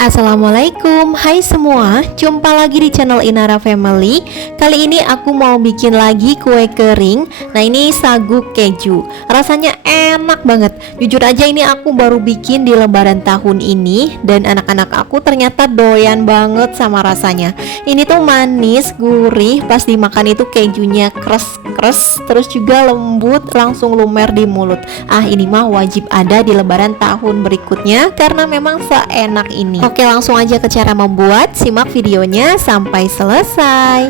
Assalamualaikum, hai semua, jumpa lagi di channel Inara Family. Kali ini aku mau bikin lagi kue kering. Nah, ini sagu keju, rasanya enak banget. Jujur aja ini aku baru bikin di lebaran tahun ini, dan anak-anak aku ternyata doyan banget sama rasanya. Ini tuh manis, gurih, pas dimakan itu kejunya kres-kres, terus juga lembut, langsung lumer di mulut. Ini mah wajib ada di lebaran tahun berikutnya, karena memang seenak ini. Oke, langsung aja ke cara membuat. Simak videonya sampai selesai.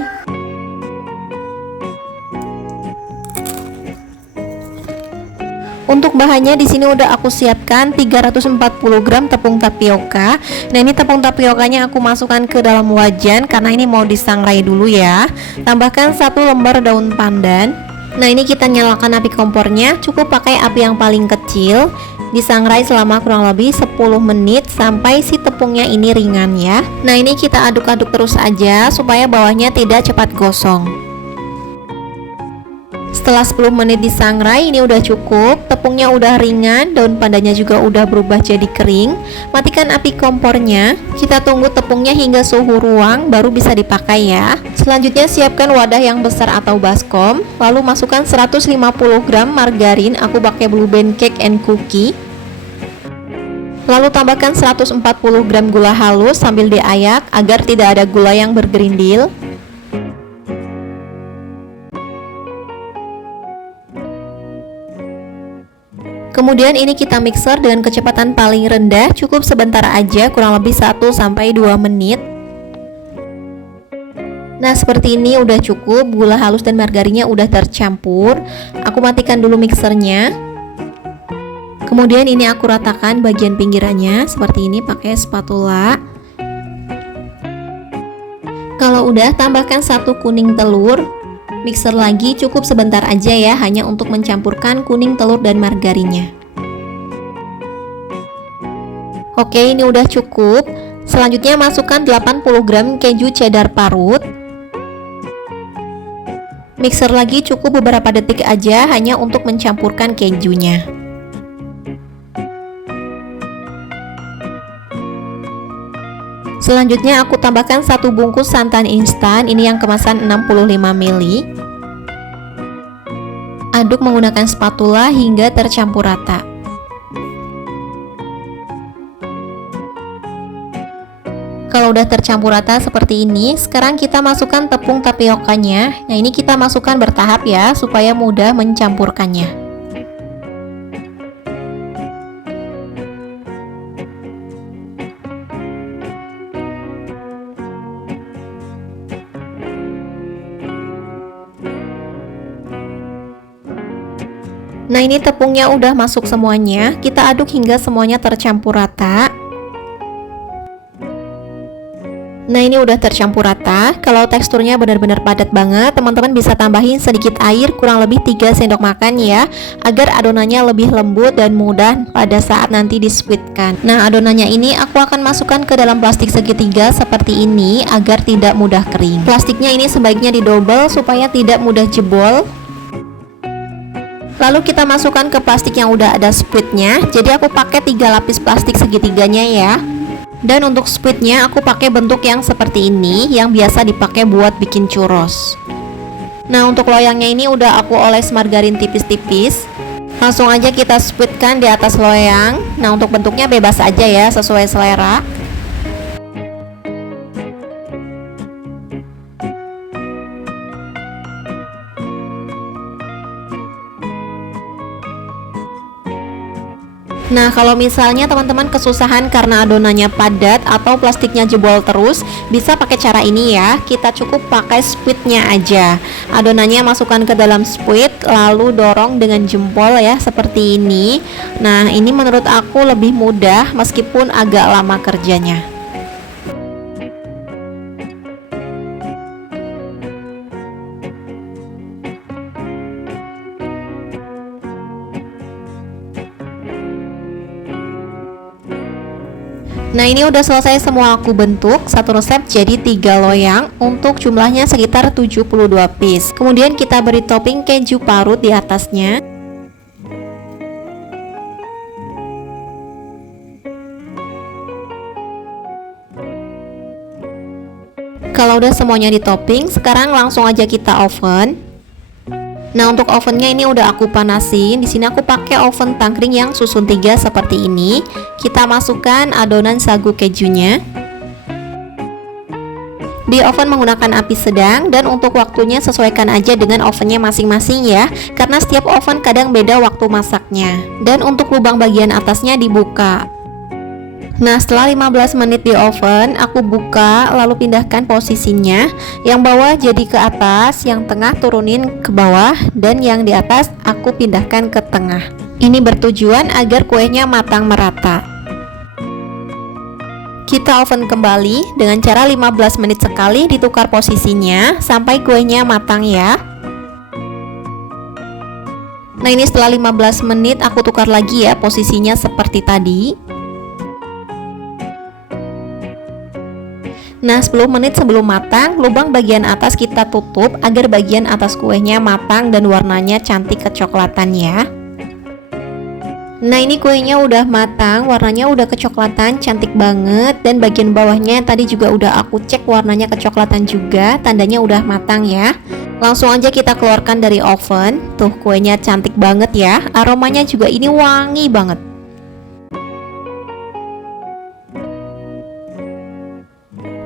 Untuk bahannya di sini udah aku siapkan 340 gram tepung tapioka. Nah, ini tepung tapiokanya aku masukkan ke dalam wajan karena ini mau disangrai dulu ya. Tambahkan 1 lembar daun pandan. Nah, ini kita nyalakan api kompornya, cukup pakai api yang paling kecil. Disangrai selama kurang lebih 10 menit sampai si tepungnya ini ringan ya. Nah, ini kita aduk-aduk terus aja supaya bawahnya tidak cepat gosong. Setelah 10 menit disangrai, ini udah cukup, tepungnya udah ringan, daun pandannya juga udah berubah jadi kering. Matikan api kompornya, kita tunggu tepungnya hingga suhu ruang baru bisa dipakai ya. Selanjutnya siapkan wadah yang besar atau baskom, lalu masukkan 150 gram margarin, aku pakai Blue Band Cake and Cookie. Lalu tambahkan 140 gram gula halus sambil diayak agar tidak ada gula yang bergerindil. Kemudian ini kita mixer dengan kecepatan paling rendah, cukup sebentar aja, kurang lebih 1-2 menit. Nah, seperti ini udah cukup, gula halus dan margarinnya udah tercampur. Aku matikan dulu mixernya. Kemudian ini aku ratakan bagian pinggirannya seperti ini pakai spatula. Kalau udah, tambahkan 1 kuning telur. Mixer lagi, cukup sebentar aja ya, hanya untuk mencampurkan kuning telur dan margarinnya. Oke, ini udah cukup. Selanjutnya masukkan 80 gram keju cheddar parut. Mixer lagi, cukup beberapa detik aja, hanya untuk mencampurkan kejunya. Selanjutnya aku tambahkan 1 bungkus santan instan, ini yang kemasan 65 ml. Aduk menggunakan spatula hingga tercampur rata. Kalau udah tercampur rata seperti ini, sekarang kita masukkan tepung tapiokanya. Nah, ini kita masukkan bertahap ya, supaya mudah mencampurkannya. Nah, ini tepungnya udah masuk semuanya, kita aduk hingga semuanya tercampur rata. Nah, ini udah tercampur rata. Kalau teksturnya benar-benar padat banget, teman-teman bisa tambahin sedikit air, kurang lebih 3 sendok makan ya, agar adonannya lebih lembut dan mudah pada saat nanti disweetkan. Nah, adonannya ini aku akan masukkan ke dalam plastik segitiga seperti ini agar tidak mudah kering. Plastiknya ini sebaiknya didobel supaya tidak mudah jebol. Lalu kita masukkan ke plastik yang udah ada squidnya. Jadi aku pakai 3 lapis plastik segitiganya ya. Dan untuk squidnya aku pakai bentuk yang seperti ini, yang biasa dipakai buat bikin churros. Nah, untuk loyangnya ini udah aku oles margarin tipis-tipis. Langsung aja kita squidkan di atas loyang. Nah, untuk bentuknya bebas aja ya, sesuai selera. Nah, kalau misalnya teman-teman kesusahan karena adonannya padat atau plastiknya jebol terus, bisa pakai cara ini ya. Kita cukup pakai squidnya aja. Adonannya masukkan ke dalam squid, lalu dorong dengan jempol ya, seperti ini. Nah, ini menurut aku lebih mudah meskipun agak lama kerjanya. Nah, ini udah selesai semua aku bentuk. Satu resep jadi 3 loyang untuk jumlahnya sekitar 72 piece. Kemudian kita beri topping keju parut di atasnya. Kalau udah semuanya di topping, sekarang langsung aja kita oven. Nah, untuk ovennya ini udah aku panasin. Di sini aku pakai oven tangkring yang susun 3 seperti ini. Kita masukkan adonan sagu kejunya. Di oven menggunakan api sedang, dan untuk waktunya sesuaikan aja dengan ovennya masing-masing ya, karena setiap oven kadang beda waktu masaknya. Dan untuk lubang bagian atasnya dibuka. Nah, setelah 15 menit di oven, aku buka lalu pindahkan posisinya. Yang bawah jadi ke atas, yang tengah turunin ke bawah, dan yang di atas aku pindahkan ke tengah. Ini bertujuan agar kuenya matang merata. Kita oven kembali dengan cara 15 menit sekali ditukar posisinya sampai kuenya matang ya. Nah, ini setelah 15 menit aku tukar lagi ya posisinya seperti tadi. Nah, 10 menit sebelum matang, lubang bagian atas kita tutup agar bagian atas kuenya matang dan warnanya cantik kecoklatan ya. Nah, ini kuenya udah matang, warnanya udah kecoklatan, cantik banget. Dan bagian bawahnya tadi juga udah aku cek warnanya kecoklatan juga, tandanya udah matang ya. Langsung aja kita keluarkan dari oven. Tuh, kuenya cantik banget ya. Aromanya juga ini wangi banget.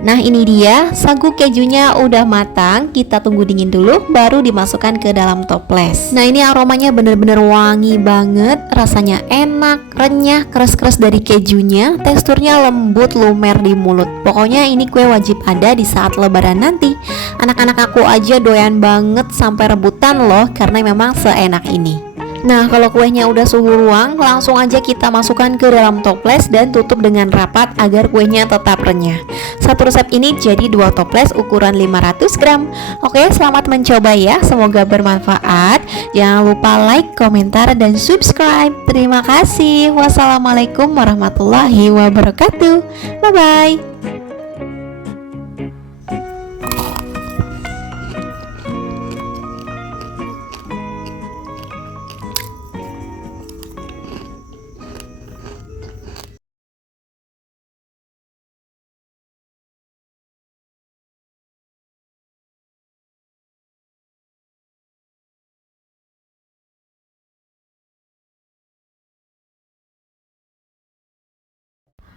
Nah, ini dia sagu kejunya udah matang. Kita tunggu dingin dulu baru dimasukkan ke dalam toples. Nah, ini aromanya bener-bener wangi banget. Rasanya enak, renyah, keras-keras dari kejunya. Teksturnya lembut, lumer di mulut. Pokoknya ini kue wajib ada di saat lebaran nanti. Anak-anak aku aja doyan banget sampai rebutan loh, karena memang seenak ini. Nah, kalau kuenya udah suhu ruang, langsung aja kita masukkan ke dalam toples dan tutup dengan rapat agar kuenya tetap renyah. Satu resep ini jadi 2 toples ukuran 500 gram. Oke, selamat mencoba ya, semoga bermanfaat. Jangan lupa like, komentar, dan subscribe. Terima kasih. Wassalamualaikum warahmatullahi wabarakatuh. Bye-bye.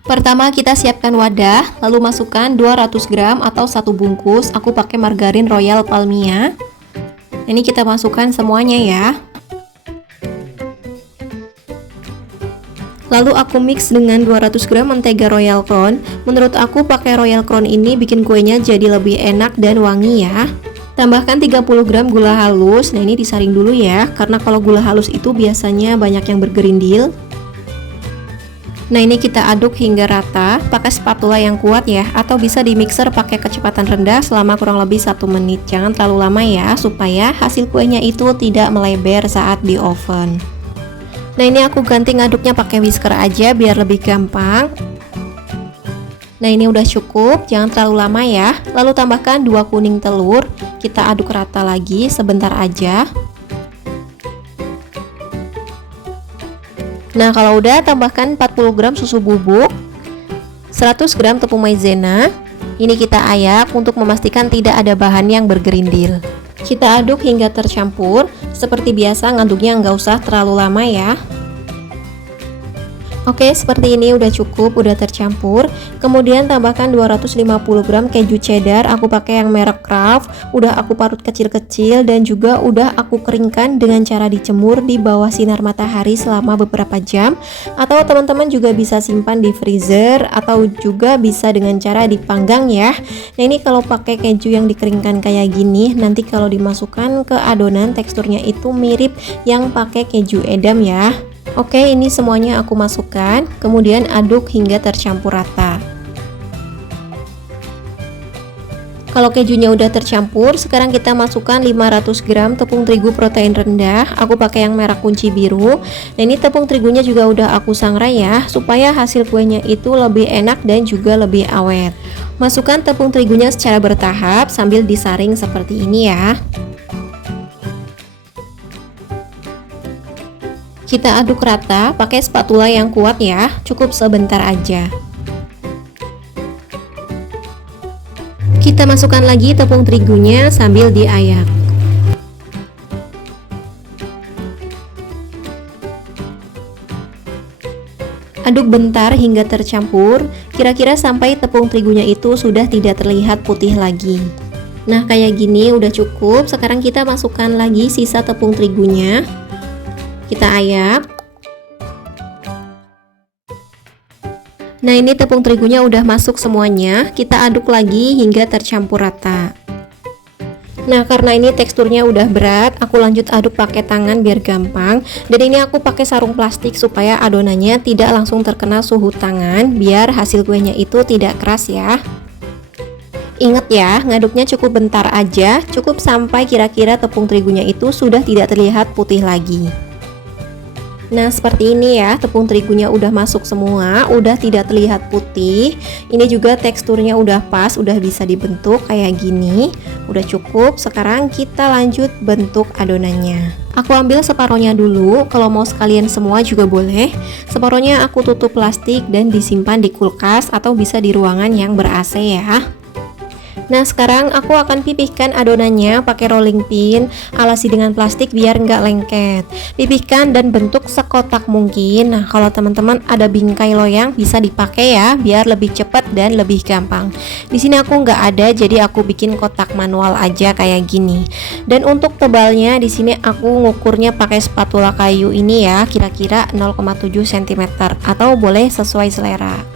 Pertama kita siapkan wadah, lalu masukkan 200 gram atau 1 bungkus. Aku pakai margarin Royal Palmia. Ini kita masukkan semuanya ya. Lalu aku mix dengan 200 gram mentega Royal Crown. Menurut aku pakai Royal Crown ini bikin kuenya jadi lebih enak dan wangi ya. Tambahkan 30 gram gula halus. Nah, ini disaring dulu ya, karena kalau gula halus itu biasanya banyak yang bergerindil. Nah, ini kita aduk hingga rata, pakai spatula yang kuat ya, atau bisa di mixer pakai kecepatan rendah selama kurang lebih 1 menit. Jangan terlalu lama ya, supaya hasil kuenya itu tidak melebar saat di oven. Nah, ini aku ganti ngaduknya pakai whisker aja biar lebih gampang. Nah, ini udah cukup, jangan terlalu lama ya. Lalu tambahkan 2 kuning telur, kita aduk rata lagi sebentar aja. Nah, kalau udah, tambahkan 40 gram susu bubuk, 100 gram tepung maizena. Ini kita ayak untuk memastikan tidak ada bahan yang bergerindil. Kita aduk hingga tercampur. Seperti biasa, ngaduknya nggak usah terlalu lama ya. Oke, seperti ini udah cukup, udah tercampur. Kemudian tambahkan 250 gram keju cheddar. Aku pakai yang merek Kraft. Udah aku parut kecil-kecil dan juga udah aku keringkan dengan cara dijemur di bawah sinar matahari selama beberapa jam. Atau teman-teman juga bisa simpan di freezer atau juga bisa dengan cara dipanggang ya. Nah, ini kalau pakai keju yang dikeringkan kayak gini, nanti kalau dimasukkan ke adonan teksturnya itu mirip yang pakai keju edam ya. Oke, ini semuanya aku masukkan, kemudian aduk hingga tercampur rata. Kalau kejunya udah tercampur, sekarang kita masukkan 500 gram tepung terigu protein rendah. Aku pakai yang merek kunci biru. Nah, ini tepung terigunya juga udah aku sangrai ya, supaya hasil kuenya itu lebih enak dan juga lebih awet. Masukkan tepung terigunya secara bertahap sambil disaring seperti ini ya. Kita aduk rata pakai spatula yang kuat ya, cukup sebentar aja. Kita masukkan lagi tepung terigunya sambil diayak. Aduk bentar hingga tercampur, kira-kira sampai tepung terigunya itu sudah tidak terlihat putih lagi. Nah, kayak gini udah cukup. Sekarang kita masukkan lagi sisa tepung terigunya. Kita ayak. Nah, ini tepung terigunya udah masuk semuanya. Kita aduk lagi hingga tercampur rata. Nah, karena ini teksturnya udah berat, aku lanjut aduk pakai tangan biar gampang. Dan ini aku pakai sarung plastik supaya adonannya tidak langsung terkena suhu tangan, biar hasil kuenya itu tidak keras ya. Ingat ya, ngaduknya cukup bentar aja, cukup sampai kira-kira tepung terigunya itu sudah tidak terlihat putih lagi. Nah, seperti ini ya, tepung terigunya udah masuk semua, udah tidak terlihat putih. Ini juga teksturnya udah pas, udah bisa dibentuk kayak gini. Udah cukup, sekarang kita lanjut bentuk adonannya. Aku ambil separohnya dulu, kalau mau sekalian semua juga boleh. Separohnya aku tutup plastik dan disimpan di kulkas atau bisa di ruangan yang ber-AC ya. Nah, sekarang aku akan pipihkan adonannya pakai rolling pin, alasi dengan plastik biar nggak lengket. Pipihkan dan bentuk sekotak mungkin. Nah, kalau teman-teman ada bingkai loyang bisa dipakai ya, biar lebih cepat dan lebih gampang. Di sini aku nggak ada, jadi aku bikin kotak manual aja kayak gini. Dan untuk tebalnya di sini aku ngukurnya pakai spatula kayu ini ya, kira-kira 0,7 cm atau boleh sesuai selera.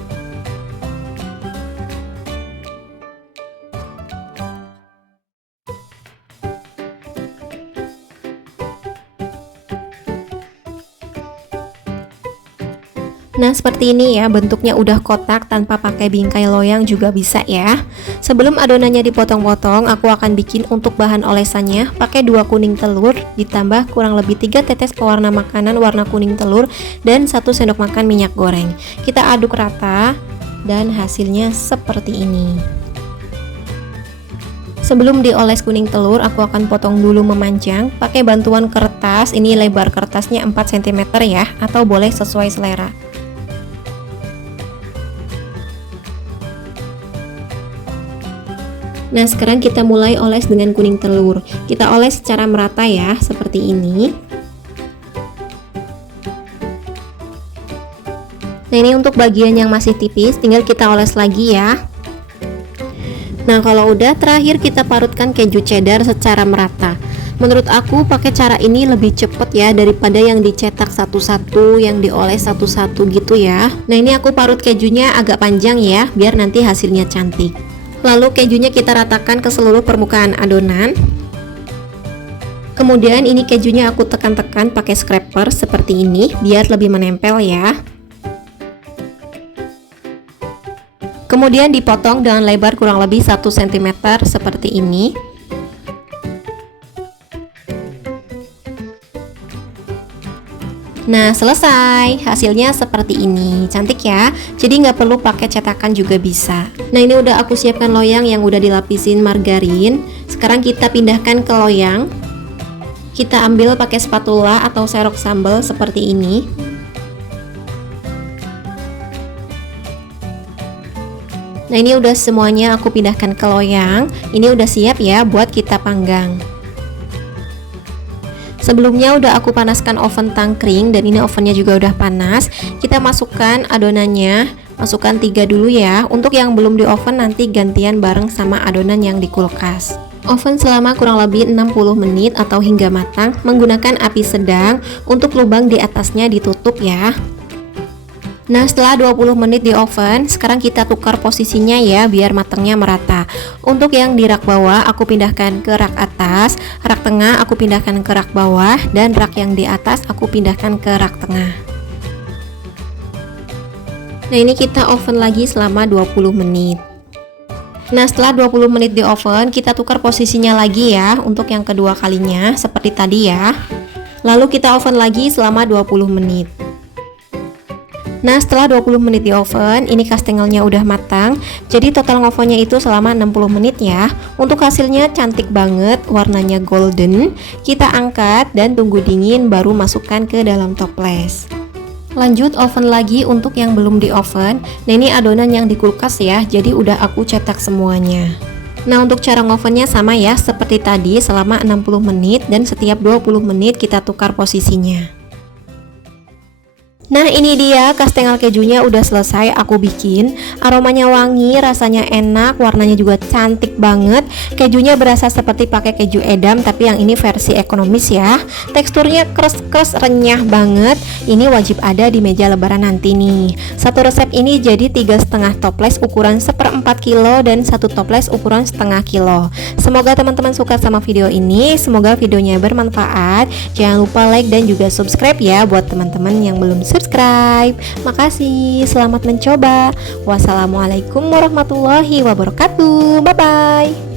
Nah, seperti ini ya, bentuknya udah kotak tanpa pakai bingkai loyang juga bisa ya. Sebelum adonannya dipotong-potong, aku akan bikin untuk bahan olesannya pakai 2 kuning telur ditambah kurang lebih 3 tetes pewarna makanan warna kuning telur dan 1 sendok makan minyak goreng. Kita aduk rata dan hasilnya seperti ini. Sebelum dioles kuning telur, aku akan potong dulu memanjang pakai bantuan kertas. Ini lebar kertasnya 4 cm ya, atau boleh sesuai selera. Nah, sekarang kita mulai oles dengan kuning telur. Kita oles secara merata ya, seperti ini. Nah, ini untuk bagian yang masih tipis, tinggal kita oles lagi ya. Nah, kalau udah, terakhir kita parutkan keju cheddar secara merata. Menurut aku pakai cara ini lebih cepet ya daripada yang dicetak satu-satu, yang dioles satu-satu gitu ya. Nah, ini aku parut kejunya agak panjang ya, biar nanti hasilnya cantik. Lalu kejunya kita ratakan ke seluruh permukaan adonan. Kemudian ini kejunya aku tekan-tekan pakai scraper seperti ini biar lebih menempel ya. Kemudian dipotong dengan lebar kurang lebih 1 cm seperti ini. Nah, selesai. Hasilnya seperti ini. Cantik ya. Jadi nggak perlu pakai cetakan juga bisa. Nah, ini udah aku siapkan loyang yang udah dilapisin margarin. Sekarang kita pindahkan ke loyang. Kita ambil pakai spatula atau serok sambal seperti ini. Nah, ini udah semuanya aku pindahkan ke loyang. Ini udah siap ya buat kita panggang. Sebelumnya udah aku panaskan oven tangkring dan ini ovennya juga udah panas. Kita masukkan adonannya, masukkan 3 dulu ya. Untuk yang belum di oven nanti gantian bareng sama adonan yang di kulkas. Oven selama kurang lebih 60 menit atau hingga matang menggunakan api sedang. Untuk lubang di atasnya ditutup ya. Nah, setelah 20 menit di oven, sekarang kita tukar posisinya ya biar matangnya merata. Untuk yang di rak bawah aku pindahkan ke rak atas, rak tengah aku pindahkan ke rak bawah, dan rak yang di atas aku pindahkan ke rak tengah. Nah, ini kita oven lagi selama 20 menit. Nah, setelah 20 menit di oven, kita tukar posisinya lagi ya untuk yang kedua kalinya seperti tadi ya. Lalu kita oven lagi selama 20 menit. Nah, setelah 20 menit di oven, ini kastengelnya udah matang. Jadi total ngovennya itu selama 60 menit ya. Untuk hasilnya cantik banget, warnanya golden. Kita angkat dan tunggu dingin baru masukkan ke dalam toples. Lanjut oven lagi untuk yang belum di oven. Nah, ini adonan yang di kulkas ya. Jadi udah aku cetak semuanya. Nah, untuk cara ngovennya sama ya seperti tadi, selama 60 menit dan setiap 20 menit kita tukar posisinya. Nah, ini dia kastengel kejunya udah selesai aku bikin. Aromanya wangi, rasanya enak, warnanya juga cantik banget. Kejunya berasa seperti pakai keju edam, tapi yang ini versi ekonomis ya. Teksturnya kres-kres, renyah banget. Ini wajib ada di meja lebaran nanti nih. Satu resep ini jadi 3,5 toples ukuran 1/4 kilo dan 1 toples ukuran setengah kilo. Semoga teman-teman suka sama video ini. Semoga videonya bermanfaat. Jangan lupa like dan juga subscribe ya buat teman-teman yang belum subscribe. Makasih, selamat mencoba. Wassalamualaikum warahmatullahi wabarakatuh. Bye bye.